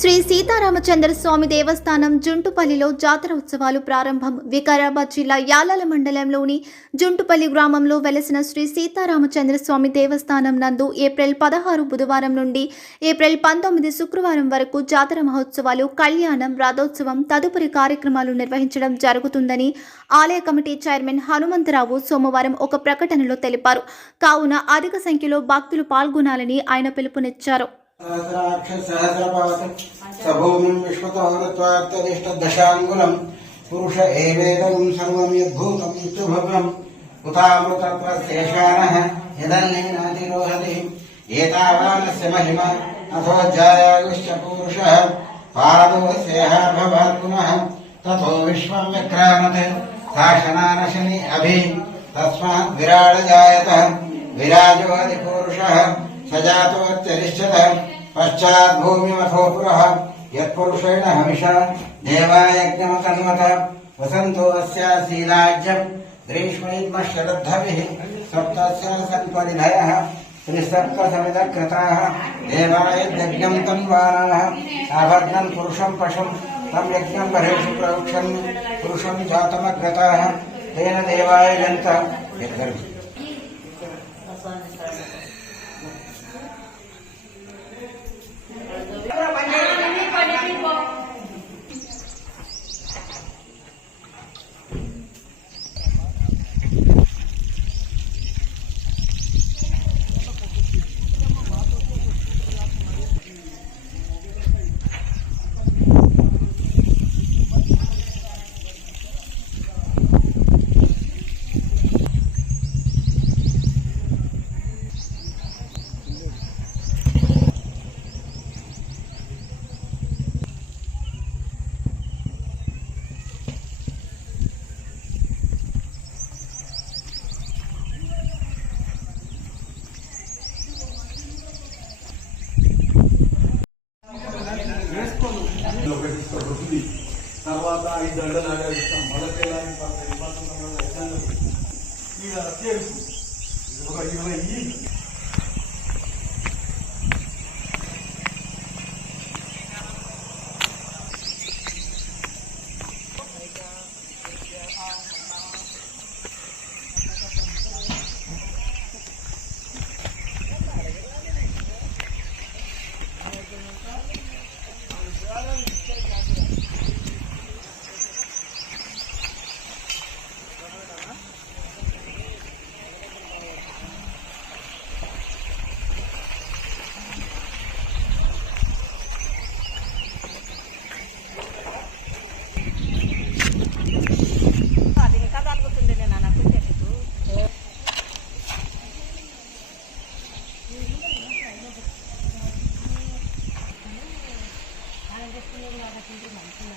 శ్రీ సీతారామచంద్ర స్వామి దేవస్థానం జుంటుపల్లిలో జాతర ఉత్సవాలు ప్రారంభం. వికారాబాద్ జిల్లా యాలాల మండలంలోని జుంటుపల్లి గ్రామంలో వెలసిన శ్రీ సీతారామచంద్ర స్వామి దేవస్థానం నందు ఏప్రిల్ పదహారు బుధవారం నుండి ఏప్రిల్ పంతొమ్మిది శుక్రవారం వరకు జాతర మహోత్సవాలు కళ్యాణం రథోత్సవం తదుపరి కార్యక్రమాలు నిర్వహించడం జరుగుతుందని ఆలయ కమిటీ చైర్మన్ హనుమంతరావు సోమవారం ఒక ప్రకటనలో తెలిపారు. కావున అధిక సంఖ్యలో భక్తులు పాల్గొనాలని ఆయన పిలుపునిచ్చారు. सहस्राक्षसहस्रपात् सभूमिम् विश्वतोहृत्वार्थनिष्ठदशाङ्गुलम् पुरुष एवेदम् सर्वम् यद्भूतम् च भव्यम् उतामृतत्वशेषाणः यदन्नेनातिरोहति एतावानस्य महिमा, अथो जायागुश्च पूरुषः। पादोऽस्यः भवात् पुनः। ततो विश्वम् व्यक्रामत् शासनानशनि अभि। तस्मात् विराडजायतः विराजोऽधिपूरुषः सजातोऽत्यरिष्यत पश्चाद्भूमिमथो पुरः यत्पुरुषेण हमिषा देवायज्ञमतन्वत वसन्तो अस्यासीराज्यम् ग्रीष्मैद्मशरद्धभिः सप्तस्यासन् परिधयः त्रिसप्तसमिदकृताः देवायज्ञम् तन्वानाः तेन देवाय ఇవ్వబడుతుంది తర్వాత ఈ దండలు ఆచరిస్తాం మొదటి ఇవ్వాల్సిన ఈ అత్యవసరం. ఒక ఇరవై మంచిగా